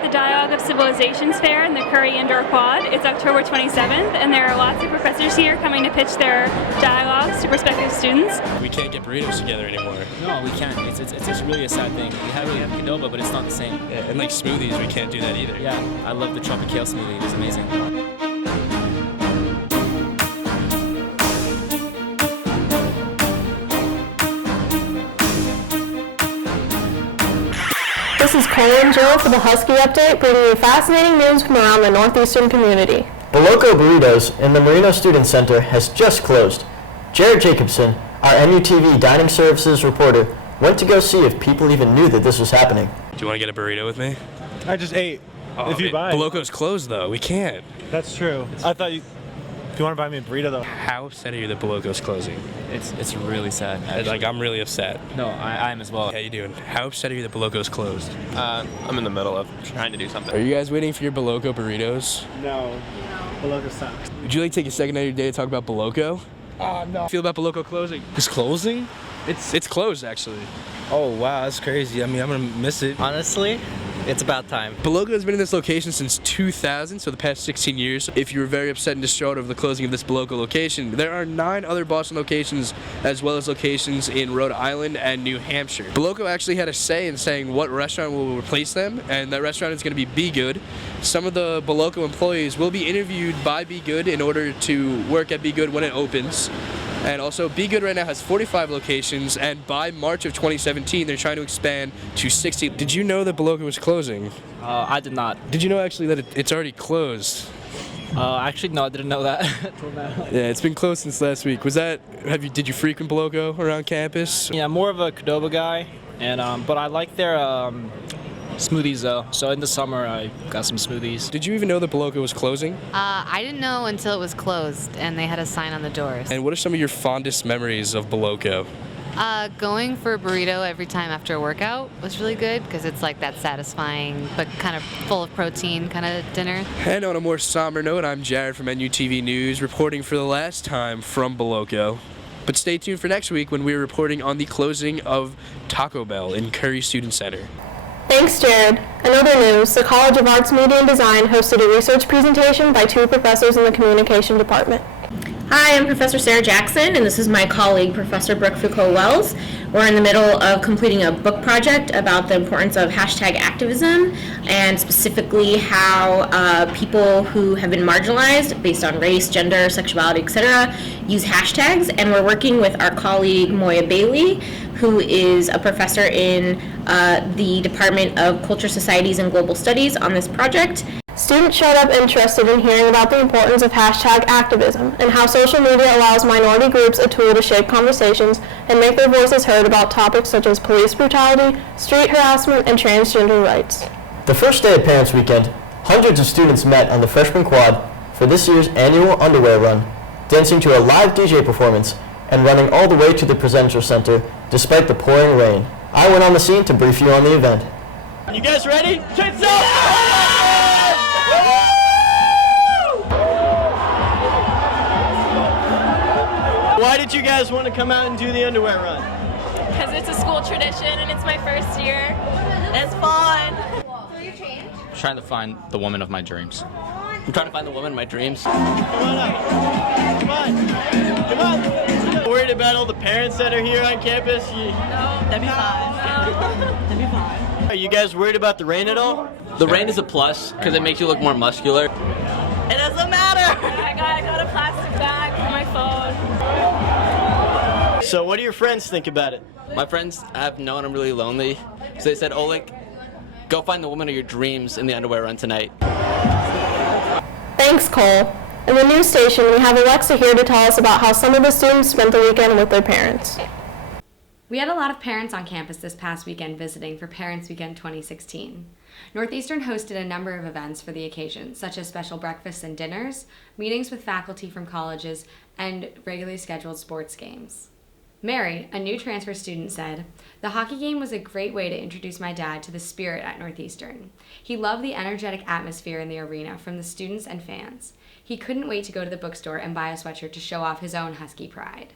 at the Dialogue of Civilizations Fair in the Curry Indoor Quad. It's October 27th, and there are lots of professors here coming to pitch their dialogues to prospective students. We can't get burritos together anymore. No, we can't. It's just really a sad thing. We have Qdoba, but it's not the same. Yeah, and like smoothies, we can't do that either. Yeah, I love the chocolate kale smoothie. It's amazing. This is Cole and Jill for the Husky Update, bringing you fascinating news from around the northeastern community. Boloco Burritos in the Marino Student Center has just closed. Jared Jacobson, our NUTV Dining Services reporter, went to go see if people even knew that this was happening. Do you want to get a burrito with me? I just ate. If you buy. Boloco's closed though. We can't. That's true. I thought you. If you want to buy me a burrito though. How upset are you that Boloco's closing? It's really sad. Actually. I'm really upset. No, I am as well. How you doing? How upset are you that Boloco's closed? I'm in the middle of trying to do something. Are you guys waiting for your Boloco burritos? No. Boloco sucks. Would you like to take a second out of your day to talk about Boloco? No. How do you feel about Boloco closing? It's closing? It's closed actually. Oh wow, that's crazy. I mean, I'm gonna miss it. Honestly, it's about time. Boloco has been in this location since 2000, so the past 16 years. If you were very upset and distraught over the closing of this Boloco location, there are 9 other Boston locations, as well as locations in Rhode Island and New Hampshire. Boloco actually had a say in saying what restaurant will replace them, and that restaurant is going to be Be Good. Some of the Boloco employees will be interviewed by Be Good in order to work at Be Good when it opens. And also, Be Good right now has 45 locations, and by March of 2017, they're trying to expand to 60. Did you know that Boloco was closing? I did not. Did you know actually that it's already closed? Actually, no, I didn't know that. Yeah, it's been closed since last week. Did you frequent Boloco around campus? Yeah, I'm more of a Qdoba guy, and but I like their smoothies though. So in the summer, I got some smoothies. Did you even know that Boloco was closing? I didn't know until it was closed and they had a sign on the doors. And what are some of your fondest memories of Boloco? Going for a burrito every time after a workout was really good because it's like that satisfying but kind of full of protein kind of dinner. And on a more somber note, I'm Jared from NUTV News reporting for the last time from Boloco. But stay tuned for next week when we're reporting on the closing of Taco Bell in Curry Student Center. Thanks, Jared. In other news, the College of Arts, Media, and Design hosted a research presentation by 2 professors in the communication department. Hi, I'm Professor Sarah Jackson, and this is my colleague, Professor Brooke Foucault-Wells. We're in the middle of completing a book project about the importance of hashtag activism, and specifically how people who have been marginalized based on race, gender, sexuality, etc., use hashtags. And we're working with our colleague, Moya Bailey, who is a professor in the Department of Culture, Societies, and Global Studies on this project. Students showed up interested in hearing about the importance of hashtag activism and how social media allows minority groups a tool to shape conversations and make their voices heard about topics such as police brutality, street harassment, and transgender rights. The first day of Parents Weekend, hundreds of students met on the freshman quad for this year's annual underwear run, dancing to a live DJ performance and running all the way to the Presenter Center despite the pouring rain. I went on the scene to brief you on the event. You guys ready? Check this out! Why did you guys want to come out and do the underwear run? Because it's a school tradition and it's my first year. It's fun. I'm trying to find the woman of my dreams. I'm trying to find the woman of my dreams. Come on up. Come on. Come on. Worried about all the parents that are here on campus? No, that'd be fine. That'd be fine. Are you guys worried about the rain at all? The rain is a plus because it makes you look more muscular. It doesn't matter. I got a plastic bag for my phone. So what do your friends think about it? My friends have known I'm really lonely, so they said, Oleg, go find the woman of your dreams in the underwear run tonight. Thanks, Cole. In the news station, we have Alexa here to tell us about how some of the students spent the weekend with their parents. We had a lot of parents on campus this past weekend visiting for Parents Weekend 2016. Northeastern hosted a number of events for the occasion, such as special breakfasts and dinners, meetings with faculty from colleges, and regularly scheduled sports games. Mary, a new transfer student, said, "The hockey game was a great way to introduce my dad to the spirit at Northeastern. He loved the energetic atmosphere in the arena from the students and fans. He couldn't wait to go to the bookstore and buy a sweatshirt to show off his own Husky pride."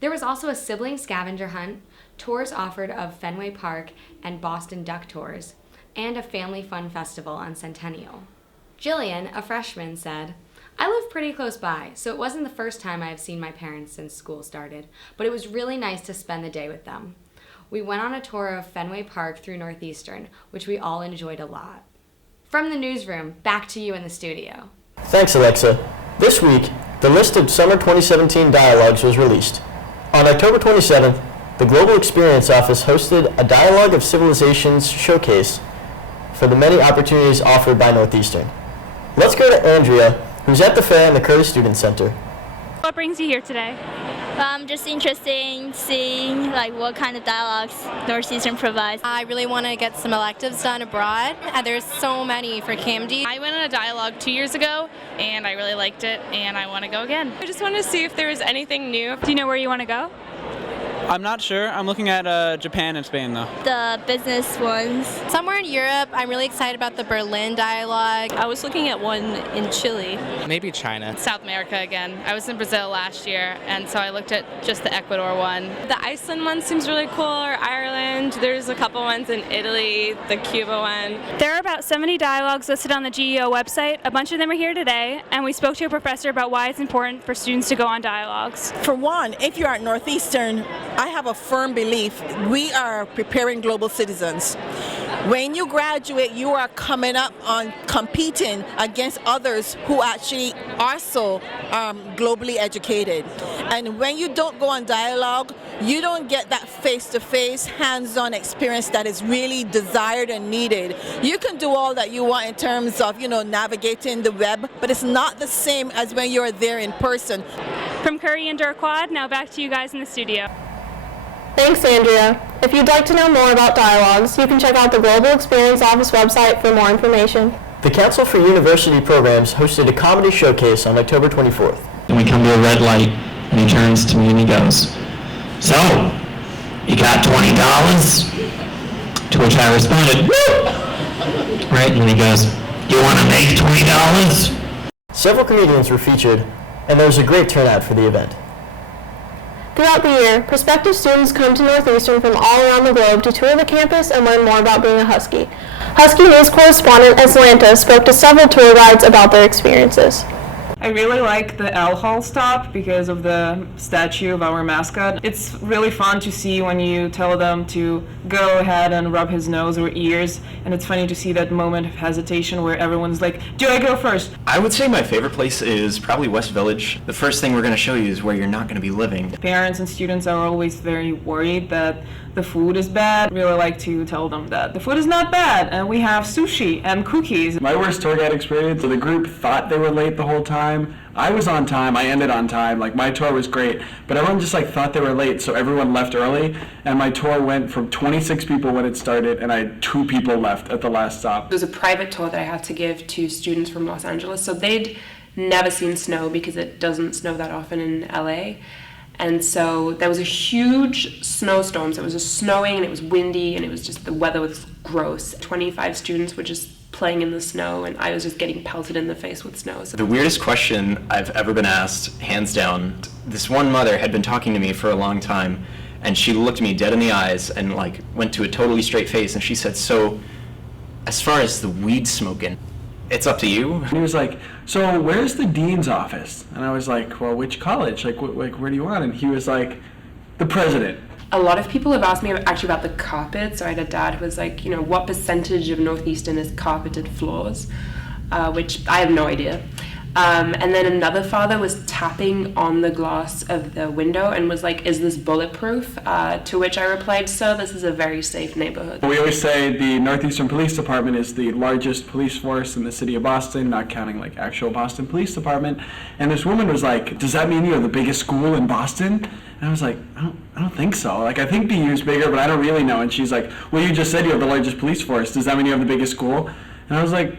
There was also a sibling scavenger hunt, tours offered of Fenway Park, and Boston Duck tours. and a family fun festival on Centennial. Jillian, a freshman, said, "I live pretty close by, so it wasn't the first time I have seen my parents since school started, but it was really nice to spend the day with them. We went on a tour of Fenway Park through Northeastern, which we all enjoyed a lot." From the newsroom, back to you in the studio. Thanks, Alexa. This week, the list of Summer 2017 dialogues was released. On October 27th, the Global Experience Office hosted a Dialogue of Civilizations showcase for the many opportunities offered by Northeastern. Let's go to Andrea, who's at the fair in the Curry Student Center. What brings you here today? Just interesting seeing what kind of dialogues Northeastern provides. I really want to get some electives done abroad. There's so many for CAMD. I went on a dialogue 2 years ago and I really liked it and I want to go again. I just wanted to see if there was anything new. Do you know where you want to go? I'm not sure. I'm looking at Japan and Spain though. The business ones. Somewhere in Europe. I'm really excited about the Berlin dialogue. I was looking at one in Chile. Maybe China. South America again. I was in Brazil last year and so I looked at just the Ecuador one. The Iceland one seems really cool, or Ireland. There's a couple ones in Italy, the Cuba one. There are about 70 dialogues listed on the GEO website. A bunch of them are here today, and we spoke to a professor about why it's important for students to go on dialogues. For one, if you're at Northeastern, I have a firm belief we are preparing global citizens. When you graduate, you are coming up on competing against others who actually are so globally educated. And when you don't go on dialogue, you don't get that face-to-face, hands-on experience that is really desired and needed. You can do all that you want in terms of, navigating the web, but it's not the same as when you're there in person. From Curry Indoor Quad, now back to you guys in the studio. Thanks, Andrea. If you'd like to know more about dialogues, you can check out the Global Experience Office website for more information. The Council for University Programs hosted a comedy showcase on October 24th. And we come to a red light, and he turns to me and he goes, "So, you got $20? To which I responded, "Woo!" Right, and he goes, "You want to make $20? Several comedians were featured, and there was a great turnout for the event. Throughout the year, prospective students come to Northeastern from all around the globe to tour the campus and learn more about being a Husky. Husky News correspondent Atlanta spoke to several tour guides about their experiences. I really like the L Hall stop because of the statue of our mascot. It's really fun to see when you tell them to go ahead and rub his nose or ears, and it's funny to see that moment of hesitation where everyone's like, do I go first? I would say my favorite place is probably West Village. The first thing we're going to show you is where you're not going to be living. Parents and students are always very worried that the food is bad. I really like to tell them that the food is not bad, and we have sushi and cookies. My worst tour guide experience, the group thought they were late the whole time. I was on time, I ended on time, my tour was great, but everyone just thought they were late, so everyone left early, and my tour went from 26 people when it started, and I had 2 people left at the last stop. It was a private tour that I had to give to students from Los Angeles, so they'd never seen snow because it doesn't snow that often in LA. And so there was a huge snowstorm, so it was just snowing and it was windy and it was just, the weather was gross. 25 students were just playing in the snow and I was just getting pelted in the face with snow. The weirdest question I've ever been asked, hands down, this one mother had been talking to me for a long time and she looked me dead in the eyes and went to a totally straight face and she said, "So, as far as the weed smoking, it's up to you?" And he was like, "So where's the dean's office?" And I was like, "Well, which college? Where do you want?" And he was like, "The president." A lot of people have asked me actually about the carpet. So I had a dad who was like, what percentage of Northeastern is carpeted floors? Which I have no idea. And then another father was tapping on the glass of the window and was like, "Is this bulletproof?" To which I replied, "Sir, this is a very safe neighborhood." We always say the Northeastern Police Department is the largest police force in the city of Boston, not counting actual Boston Police Department. And this woman was like, "Does that mean you have the biggest school in Boston?" And I was like, I don't think so. I think BU is bigger, but I don't really know. And she's like, "Well, you just said you have the largest police force. Does that mean you have the biggest school?" And I was like,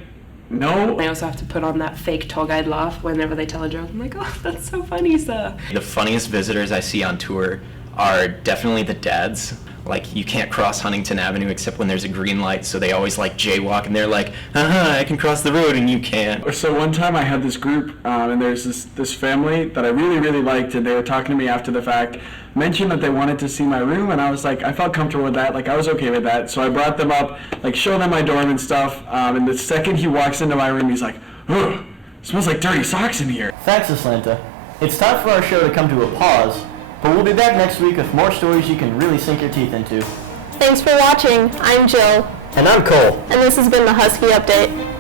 no. I also have to put on that fake tour guide laugh whenever they tell a joke. I'm like, "Oh, that's so funny, sir." The funniest visitors I see on tour are definitely the dads. like you can't cross Huntington Avenue except when there's a green light, so they always like jaywalk, and they're like, I can cross the road and you can't. So one time I had this group, and there's this family that I really, really liked, and they were talking to me after the fact, mentioned that they wanted to see my room, and I was like, I felt comfortable with that, like I was okay with that, so I brought them up, like show them my dorm and stuff, and the second he walks into my room, he's like, ugh, smells like dirty socks in here. Thanks, Atlanta. It's time for our show to come to a pause, but we'll be back next week with more stories you can really sink your teeth into. Thanks for watching. I'm Jill. And I'm Cole. And this has been the Husky Update.